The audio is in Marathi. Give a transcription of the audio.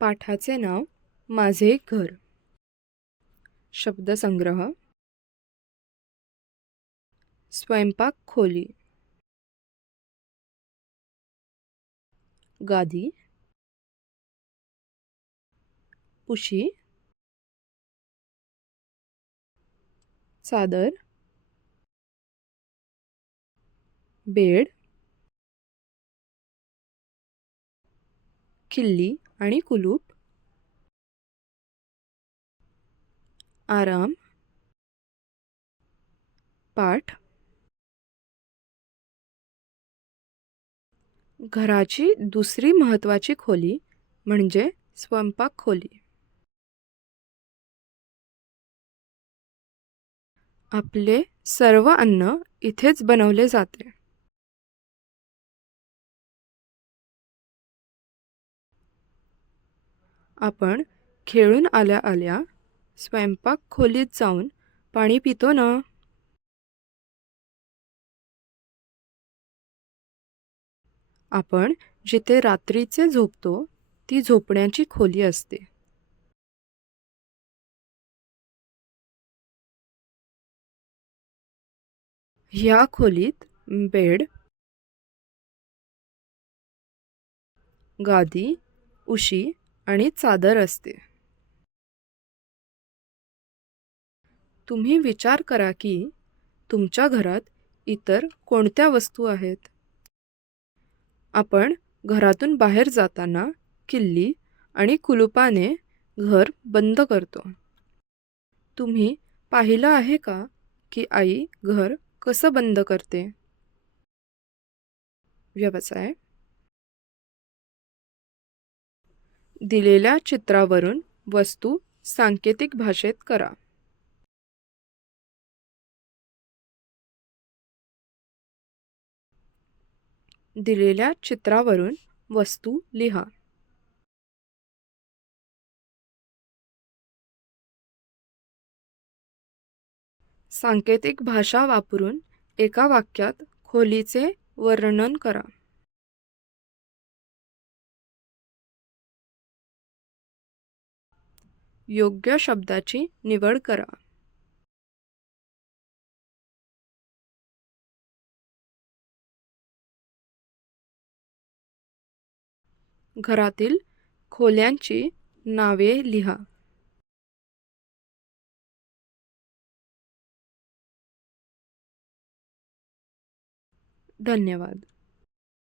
पाठाचे नाव माझे घर. शब्दसंग्रह. स्वयंपाक खोली. गादी. उशी. चादर. बेड. किल्ली आणि कुलूप. आराम. पाठ. घराची दुसरी महत्त्वाची खोली म्हणजे स्वयंपाक खोली. आपले सर्व अन्न इथेच बनवले जाते. आपण खेळून आल्या आल्या स्वयंपाक खोलीत जाऊन पाणी पितो ना. आपण जिथे रात्रीचे झोपतो ती झोपण्याची खोली असते. ह्या खोलीत बेड, गादी, उशी आणि चादर असते. तुम्ही विचार करा की तुमच्या घरात इतर कोणत्या वस्तू आहेत. आपण घरातून बाहेर जाताना किल्ली आणि कुलुपाने घर बंद करतो. तुम्ही पाहिलं आहे का की आई घर कसं बंद करते? व्यवसाय. दिलेल्या चित्रावरून वस्तू सांकेतिक भाषेत करा. दिलेल्या चित्रावरून वस्तू लिहा. सांकेतिक भाषा वापरून एका वाक्यात खोलीचे वर्णन करा. योग्य शब्दाची निवड करा. घरातील खोल्यांची नावे लिहा. धन्यवाद.